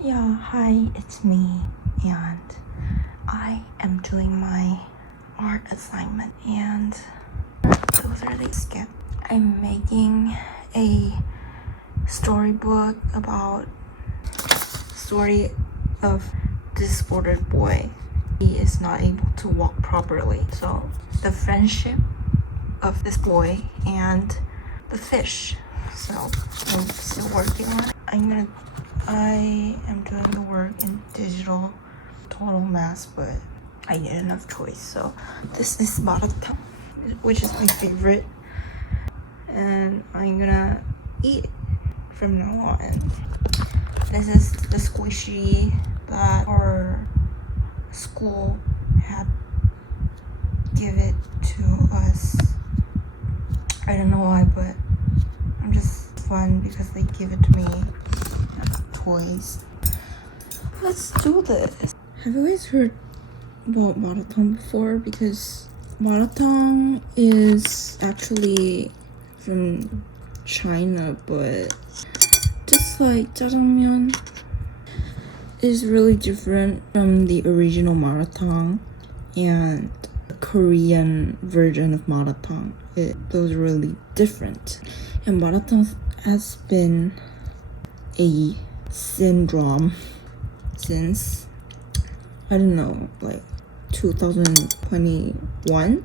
Yeah, hi, it's me, and I am doing my art assignment, and those are the skip. I'm making a storybook about story of disordered boy. He is not able to walk properly, so the friendship of this boy and the fish. So I'm still working on it. I am doing the work in digital total mess, but I need enough choice. So this is Malatang, which is my favorite, and I'm gonna eat it from now on. This is the squishy that our school had give it to us. I don't know why, but I'm just fun because they give it to me. Toys. Let's do this. Have you guys heard about Malatang before? Because Malatang is actually from China, but just like jjajangmyeon is really different from the original Malatang and the Korean version of Malatang. Those are really different. And Malatang has been a syndrome since, I don't know, like 2021.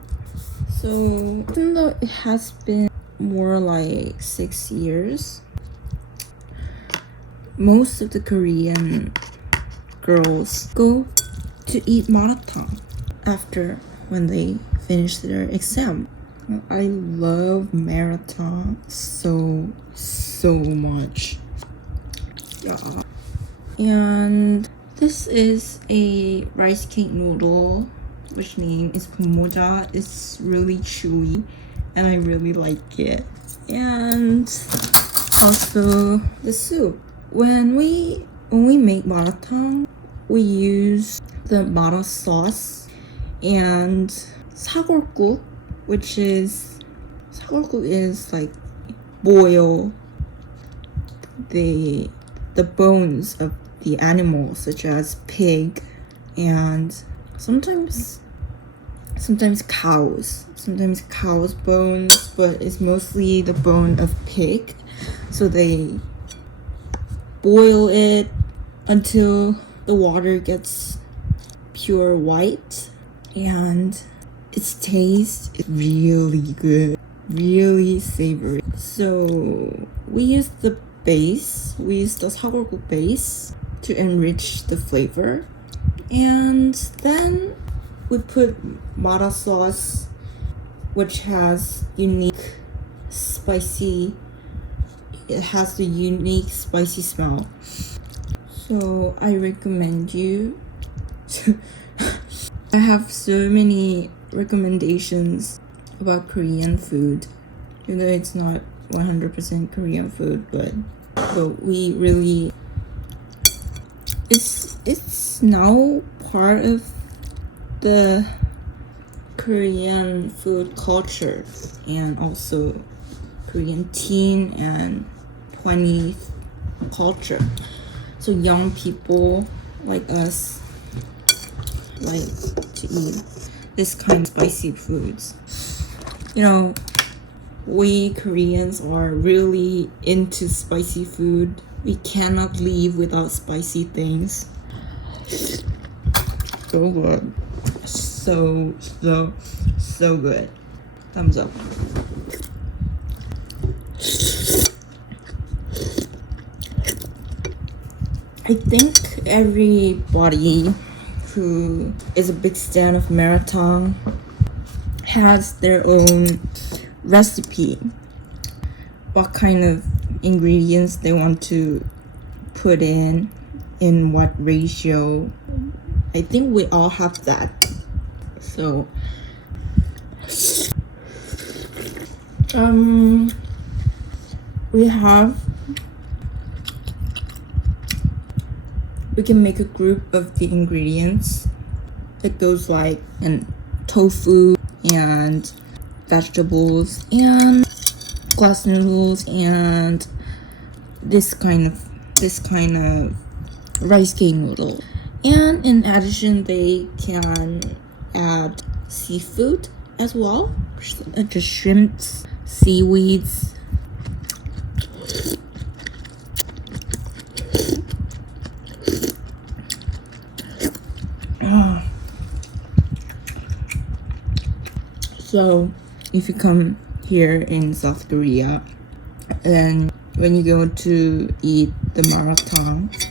So even though it has been more like 6 years, most of the Korean girls go to eat malatang after when they finish their exam. I love maratang so much. Yeah. And this is a rice cake noodle, which name is Pumoja. It's really chewy and I really like it. And also the soup. When we make maratang, we use the mara sauce and sagorguk, which is like boil the bones of the animals, such as pig and sometimes cows bones, but it's mostly the bone of pig. So they boil it until the water gets pure white, and its taste is really good, really savory. So we use the sagorguk base to enrich the flavor, and then we put mara sauce, which has the unique spicy smell. So I recommend you to I have so many recommendations about Korean food, even though it's not 100% Korean food, but we really, it's now part of the Korean food culture and also Korean teen and 20s culture. So young people like us like to eat this kind of spicy foods. You know, we Koreans are really into spicy food. We cannot live without spicy things. So good. So good. Thumbs up. I think everybody who is a big fan of maratang has their own recipe, what kind of ingredients they want to put in what ratio. I think we all have that. So we can make a group of the ingredients. It goes like tofu and vegetables and glass noodles and this kind of rice cake noodle. And in addition, they can add seafood as well, just shrimps, seaweeds. So if you come here in South Korea, then when you go to eat the Malatang,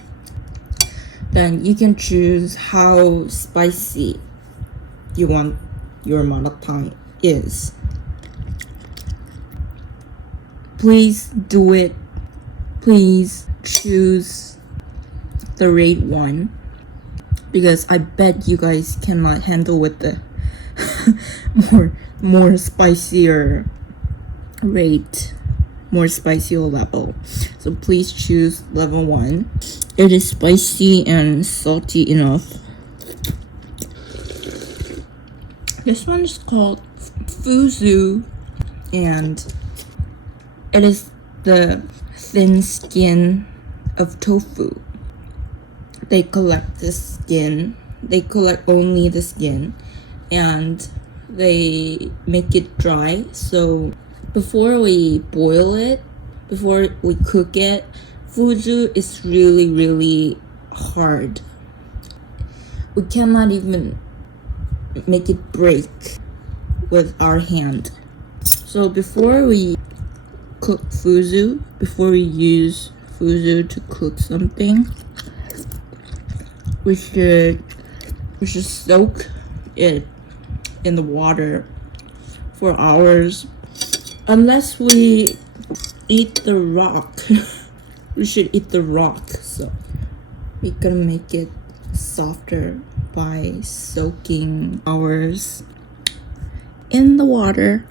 then you can choose how spicy you want your Malatang is. Please do it. Please choose the rate 1, because I bet you guys cannot handle with the more spicier rate, more spicier level. So please choose level 1. It is spicy and salty enough. This one is called fuzu, and it is the thin skin of tofu. They collect the skin. They collect only the skin, and they make it dry. So before we boil it, before we cook it, fuzu is really hard. We cannot even make it break with our hand. So before we cook fuzu, before we use fuzu to cook something, we should soak it in the water for hours. Unless we eat the rock, we should eat the rock. So we're gonna make it softer by soaking hours in the water.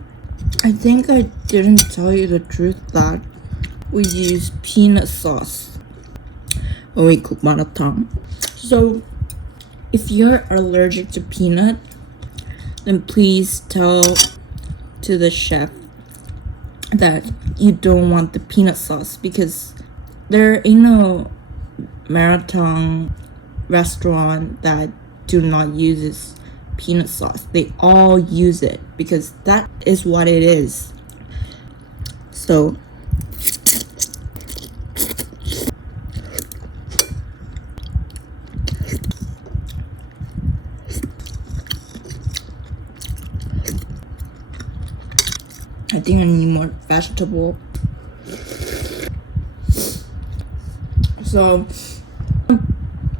I think I didn't tell you the truth that we use peanut sauce when we cook malatang. So if you're allergic to peanut, then please tell to the chef that you don't want the peanut sauce, because there ain't no Malatang restaurant that do not use this peanut sauce. They all use it because that is what it is. So I think I need more vegetable. So I'll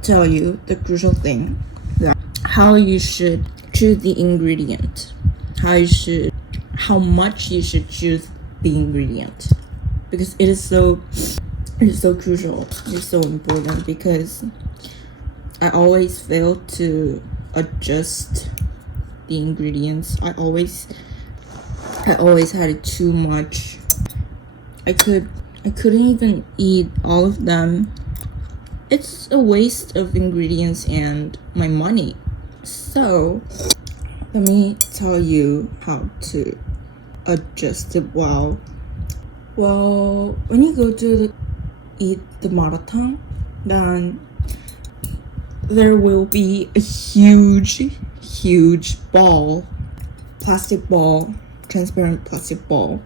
tell you the crucial thing, that how you should choose the ingredient, how much you should choose the ingredient, because it is so crucial, it's so important, because I always fail to adjust the ingredients. I always had it too much. I couldn't even eat all of them. It's a waste of ingredients and my money. So let me tell you how to adjust it well. Well, when you go to eat the malatang, then there will be a huge ball, plastic ball, transparent plastic ball,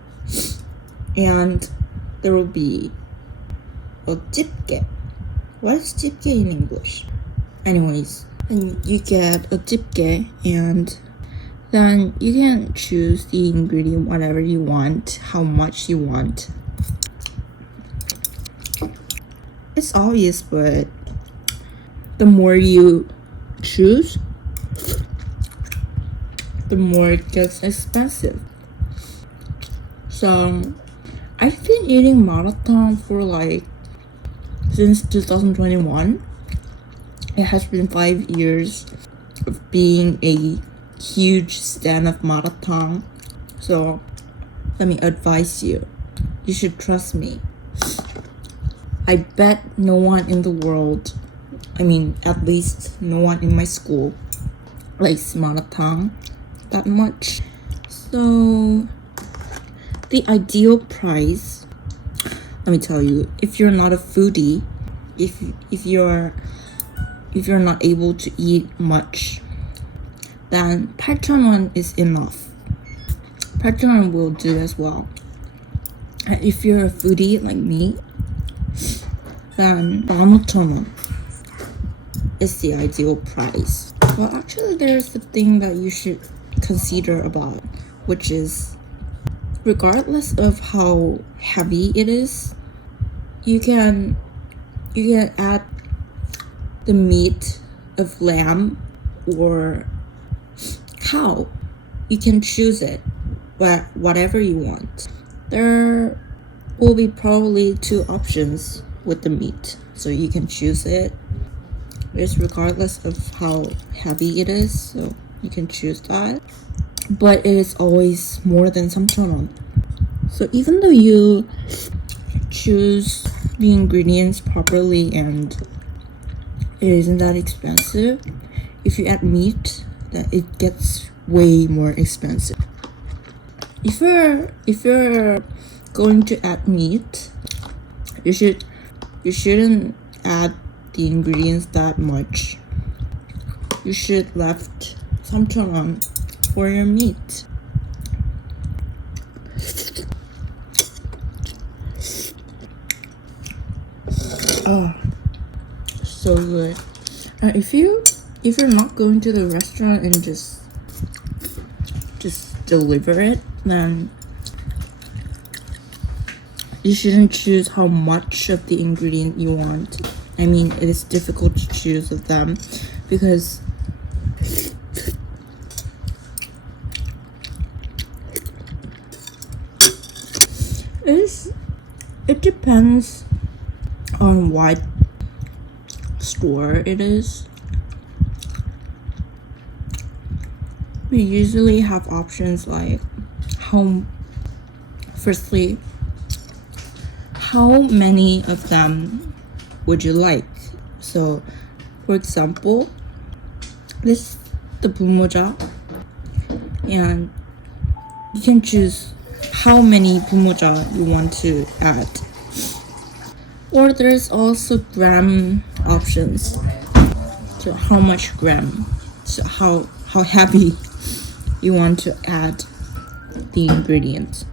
and there will be a jipke. What is jipke in English? Anyways, and you get a jipke, and then you can choose the ingredient whatever you want, how much you want. It's obvious, but the more you choose, the more it gets expensive. So I've been eating malatang for since 2021. It has been 5 years of being a huge stan of malatang. So let me advise you, you should trust me. I bet no one in the world, at least no one in my school, likes malatang that much. So the ideal price, let me tell you, if you're not a foodie, if you're not able to eat much, then 8,000원 is enough. 8,000원 will do as well. And if you're a foodie like me, then 15,000원 is the ideal price. Well, actually, there's a thing that you should consider about, which is regardless of how heavy it is, you can add the meat of lamb or cow. You can choose it, but whatever you want. There will be probably 2 options with the meat, so you can choose it. It's regardless of how heavy it is, so you can choose that. But it is always more than 3,000원. So even though you choose the ingredients properly and it isn't that expensive, if you add meat, then it gets way more expensive. If you're going to add meat, you shouldn't add the ingredients that much. You should left 3,000원 for your meat. Oh, so good. If you're not going to the restaurant and just deliver it, then you shouldn't choose how much of the ingredient you want. I mean, it is difficult to choose of them because it depends on what store it is. We usually have options like how many of them would you like? So, for example, this is the bumoja, and you can choose how many bumoja you want to add. Or there's also gram options. So how much gram? So how heavy you want to add the ingredients.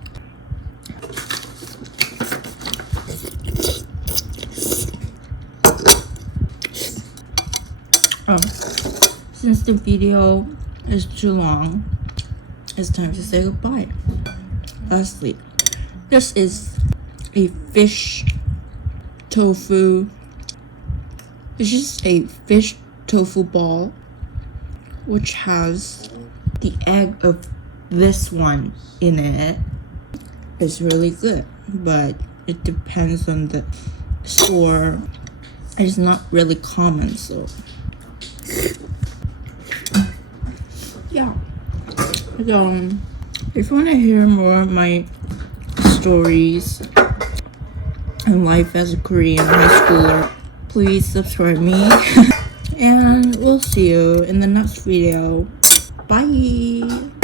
Since the video is too long, it's time to say goodbye. Lastly, this is a fish tofu. This is a fish tofu ball, which has the egg of this one in it. It's really good, but it depends on the store. It's not really common, so yeah. So if you want to hear more of my stories and life as a Korean high schooler, please subscribe me. And we'll see you in the next video. Bye.